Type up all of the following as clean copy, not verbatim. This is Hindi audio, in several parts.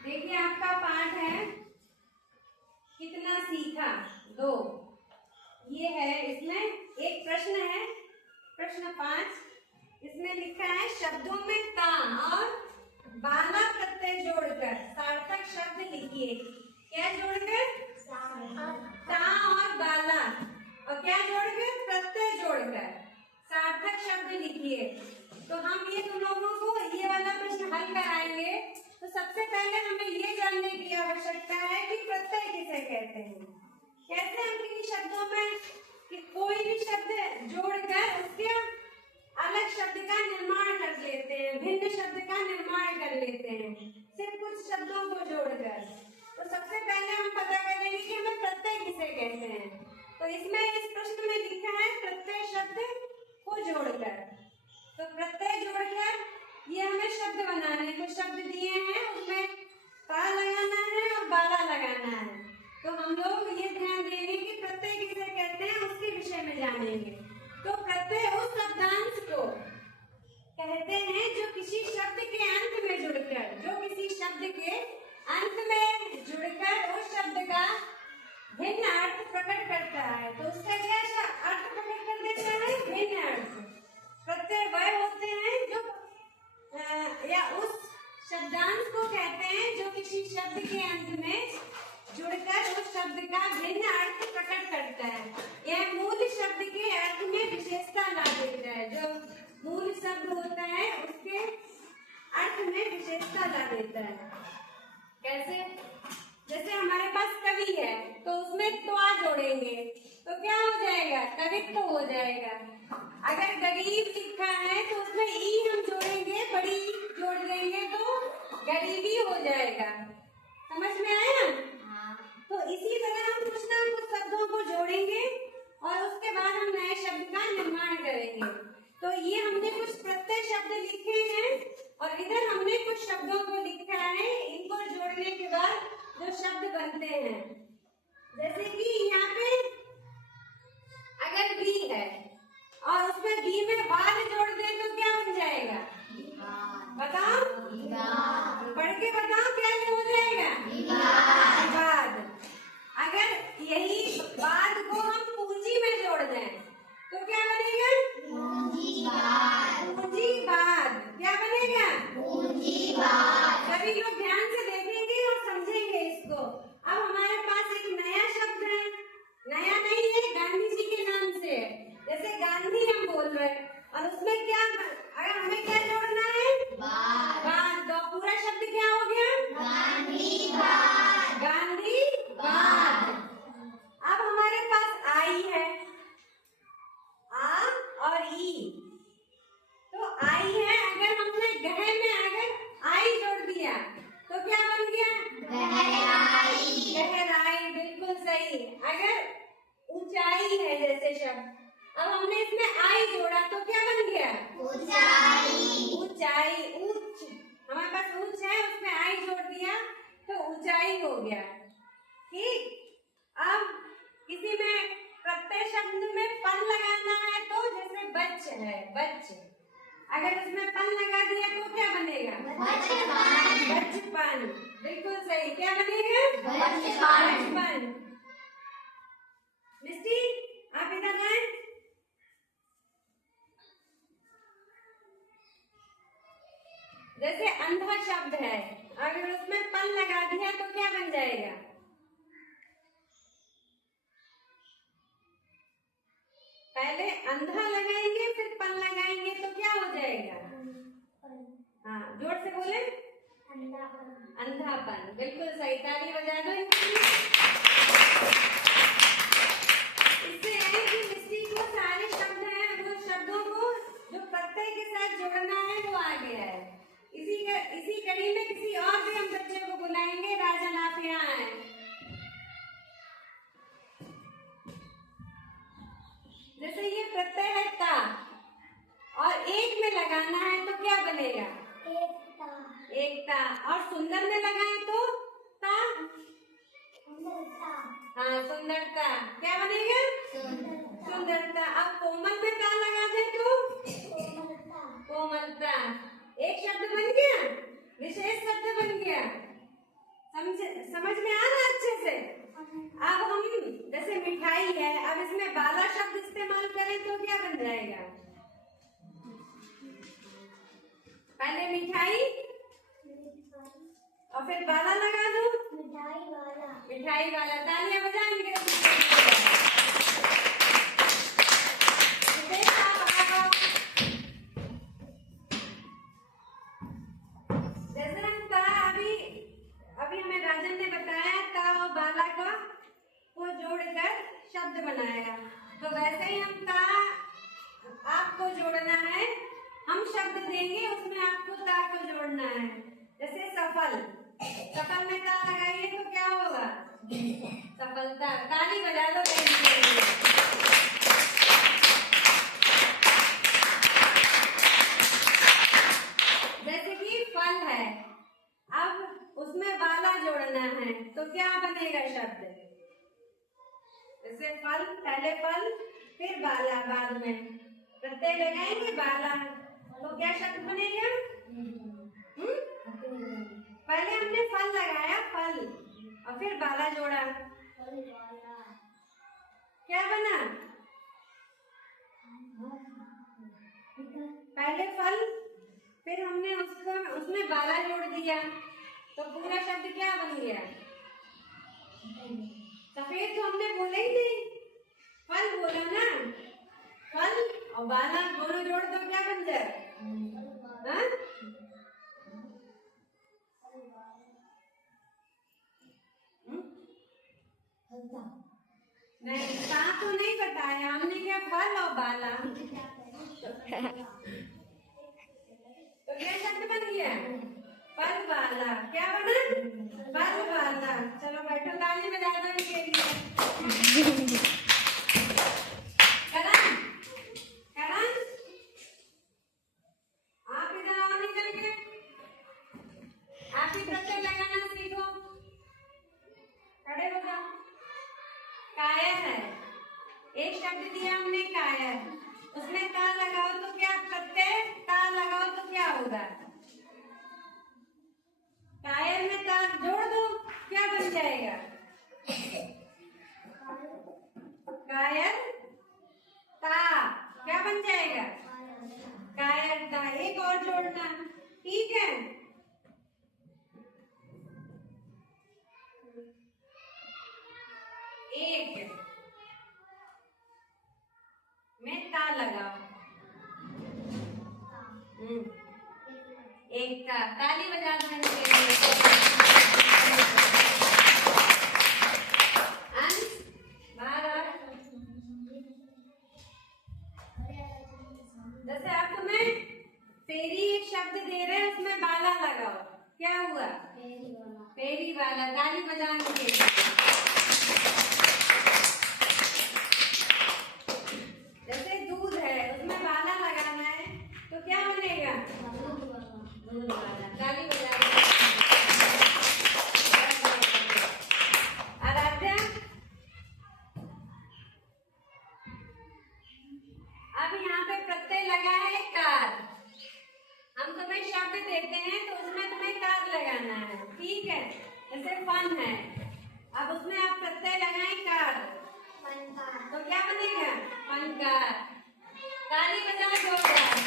देखिए आपका पाठ है कितना सीखा 2। ये है, इसमें एक प्रश्न है, प्रश्न 5। इसमें लिखा है शब्दों में ता और बाला प्रत्यय जोड़कर सार्थक शब्द लिखिए। क्या जोड़कर? ता और बाला, और क्या जोड़कर? प्रत्यय जोड़कर सार्थक शब्द लिखिए। तो हम ये तुम लोगों को ये वाला प्रश्न हल कराएंगे। तो सबसे पहले हमें ये जानने की आवश्यकता है कि प्रत्यय किसे कहते हैं। कैसे हम किसी शब्दों में कि कोई भी शब्द जोड़कर उसके अलग शब्द का निर्माण कर लेते हैं, भिन्न शब्द का निर्माण कर लेते हैं सिर्फ कुछ शब्दों को जोड़कर। तो सबसे पहले हम पता करेंगे कि हमें प्रत्यय किसे कहते हैं। तो इसमें इस प्रश्न में लिखा है प्रत्यय शब्द को जोड़कर। तो प्रत्यय जोड़कर ये हमें शब्द बनाने को शब्द दिए हैं, उसमें ता लगाना है और बाला लगाना है। तो हम लोग ये ध्यान देंगे कि प्रत्यय किसे कहते हैं, उसके विषय में जानेंगे। तो प्रत्यय उस शब्दांश को कहते हैं जो किसी शब्द के अंत में जुड़कर, उस शब्द का भिन्न अर्थ प्रकट करता है। तो उसका क्या अर्थ प्रकट कर देता है? भिन्न अर्थ। प्रत्यय वह होते हैं जो या उस शब्दांश को कहते हैं जो किसी शब्द के अंत में जुड़कर उस शब्द का भिन्न अर्थ प्रकट करता है। यह मूल शब्द के अर्थ में विशेषता ला देता है। जो मूल शब्द होता है उसके अर्थ में विशेषता ला देता है। कैसे? जैसे हमारे पास कवि है तो उसमें तो आ जोड़ेंगे तो क्या हो जाएगा? कवित्व हो जाएगा। अगर गरीब लिखा है तो उसमें ई हम जोड़ेंगे, बड़ी जोड़ देंगे तो गरीबी हो जाएगा। समझ में आया? तो इसी तरह हम कुछ ना कुछ शब्दों को जोड़ेंगे और उसके बाद हम नए शब्द का निर्माण करेंगे। तो ये हमने कुछ प्रत्यय शब्द लिखे हैं और इधर हमने कुछ शब्दों को लिखा है। इनको जोड़ने के बाद जो शब्द बनते हैं, जैसे कि यहाँ पे अगर बी है और उसमें बी में बाद जोड़ दे तो क्या बन जाएगा? बताओ, पढ़ के बताओ क्या हो जाएगा? बाद। अगर यही बाद को हम पूंजी में जोड़ दें तो क्या बनेगा? पूंजी बाद। क्या बनेगा? पूंजी बाद। सभी लोग ध्यान से देखेंगे और समझेंगे इसको। अब हमारे पास एक नया शब्द है, नया नहीं है, गांधी जी के नाम से। जैसे गांधी हम बोल रहे हैं और उसमें क्या, अगर हमें क्या जोड़ना है? बाद। तो पूरा शब्द क्या हो गया? गांधी बाद। गांधी बाद। अब हमारे पास आई है, आ और ई। तो आई है, अगर हमने गह में अगर आई जोड़ दिया तो क्या बन गया? गहराई। गहराई, बिल्कुल सही। अगर ऊंचाई है जैसे शब्द, अब हमने इसमें आई जोड़ा तो क्या बन गया? ऊंचाई। ऊंचाई, ऊंच। हमारे पास ऊंच है, उसमें आई जोड़ दिया तो ऊंचाई हो गया। ठीक। अब किसी में प्रत्यय शब्द में पन लगाना है तो जैसे बच्च है, बच्च। अगर इसमें पन लगा दिया तो क्या बनेगा? बचपन। बचपन, बिल्कुल सही। क्या बनेगा? बचपन। मिस्टी आप इधर आए। जैसे अंधा शब्द है, अगर उसमें पन लगा दिया तो क्या बन जाएगा? पहले अंधा लगाएंगे फिर पन लगाएंगे तो क्या हो जाएगा? हाँ, जोर से बोले। अंधापन। अंधापन, बिल्कुल सही। ताली बजा दो। इससे है कि मिस्टी को सारे शब्द हैं, वो शब्दों को जो प्रत्यय के साथ जोड़ना है वो आ गया है। इसी कड़ी में किसी और भी हम बच्चे को बुलाएंगे। राजन आप यहाँ आए। जैसे ये प्रत्यय है ता और एक में लगाना है तो क्या बनेगा? एकता। एकता। और सुंदर में लगाएं तो ता? सुंदरता। हाँ, सुंदरता। क्या बनेगा? सुंदरता। सुंदरता। अब कोमल में ता लगा दे तो? कोमलता। कोमलता। एक शब्द बन गया, विशेष शब्द बन गया। समझ में आ रहा अच्छे से? अब हम जैसे मिठाई है, अब इसमें बाला शब्द इस्तेमाल करें तो क्या बन जाएगा? पहले मिठाई और फिर बाला लगा दो, मिठाई वाला। मिठाई वाला। तालियां बजाएं इनके लिए। जैसे हम ता अभी हमें राजन ने बताया ता और बाला को जोड़कर शब्द बनाया, तो वैसे ही हम ता आपको जोड़ना है, हम शब्द देंगे उसमें आपको ता को जोड़ना है। जैसे सफल, सफल में ता लगाइए तो क्या होगा? सफलता। ताली बजा दो बहन के लिए। जैसे कि फल है, अब उसमें बाला जोड़ना है तो क्या बनेगा शब्द? जैसे फल, पहले फल फिर बाला, बाद में प्रत्यय लगाएंगे बाला, तो क्या शब्द बनेगा? पहले हमने फल लगाया, फल, और फिर बाला जोड़ा, क्या बना? पहले फल, फिर हमने उसमें बाला जोड़ दिया, तो पूरा शब्द क्या बन गया? सफेद तो हमने बोला ही नहीं, फल बोला ना, फल और बाला दोनों जोड़ दो, क्या बन जाए? नहीं, ता तो नहीं बताया हमने, क्या फल और बाला तो क्या शब्द बन गया? फल बाला। क्या बना? फल बाला। चलो बैठो, ताली बजा दो इनके लिए। करण, करण, आप इधर आओ निकल के, आप ही प्रत्यय लगाना सीखो, खड़े हो जाओ। कायर है, एक शब्द दिया हमने कायर, उसमें ता लगाओ तो क्या? प्रत्यय ता लगाओ तो क्या होगा? कायर में ता जोड़ दो, क्या बन जाएगा? कायर ता, क्या बन जाएगा? कायर ता। एक और जोड़ना, ठीक है? एक में ता लगाओ, एक का। ताली बजा दो इनके लिए। अंश, बाहर। जैसे अब तुम्हें फेरी एक शब्द दे रहे हैं, उसमें बाला लगाओ, क्या हुआ? फेरी वाला। ताली बजा इनके लिए। जैसे दूध है, उसमें बाला लगाना है तो क्या बनेगा? दूध वाला। ताली बजा। आराध्या, अब यहाँ पे प्रत्यय लगा है कार, हम तुम्हें शब्द देते हैं तो उसमें तुम्हें कार लगाना है, ठीक है? जैसे फन है, अब उसमें आप प्रत्यय लगाएं कार, तो क्या बनेगा? फनकार। ताली बजा जोरदार।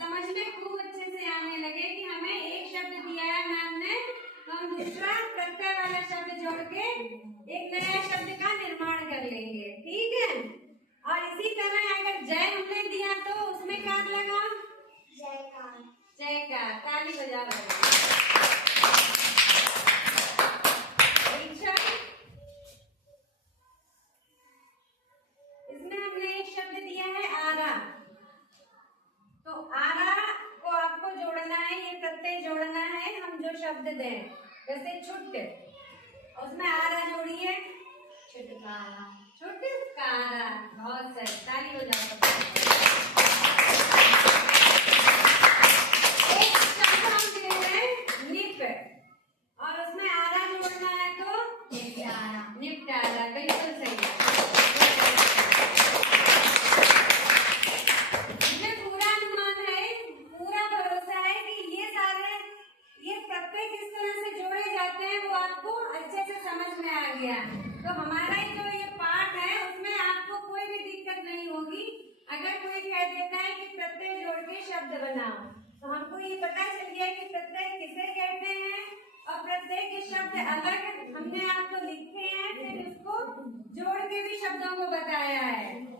समझने खूब अच्छे से आने लगे कि हमें एक शब्द दिया है मैम ने, तो हम दूसरा प्रत्यय वाला शब्द जोड़ के एक नया शब्द का निर्माण कर लेंगे, ठीक है? और इसी तरह अगर जय हमने दिया तो उसमें कार लगा, जयकार। जयकार। ताली बजा दो। इसमें हमने एक शब्द दिया है आरा, तो आरा को आपको जोड़ना है, ये प्रत्यय जोड़ना है, हम जो शब्द दें, जैसे छुट, उसमें आरा जोड़िए, छुटकारा। छुटकारा। बहुत सही। ताली हो जाओ। एक शब्द हम दे रहे हैं निप, और उसमें आरा जोड़ना है तो निपटारा। निपटारा। बिल्कुल सही। इसमें पूरा अनुमान है, पूरा गया। तो हमारा ही जो ये पाठ है उसमें आपको कोई भी दिक्कत नहीं होगी। अगर कोई कह देता है कि प्रत्यय जोड़ के शब्द बनाओ, तो हमको ये पता चल गया कि प्रत्यय किसे कहते हैं और प्रत्यय के शब्द अलग हमने आपको लिखे हैं, फिर उसको जोड़ के भी शब्दों को बताया है।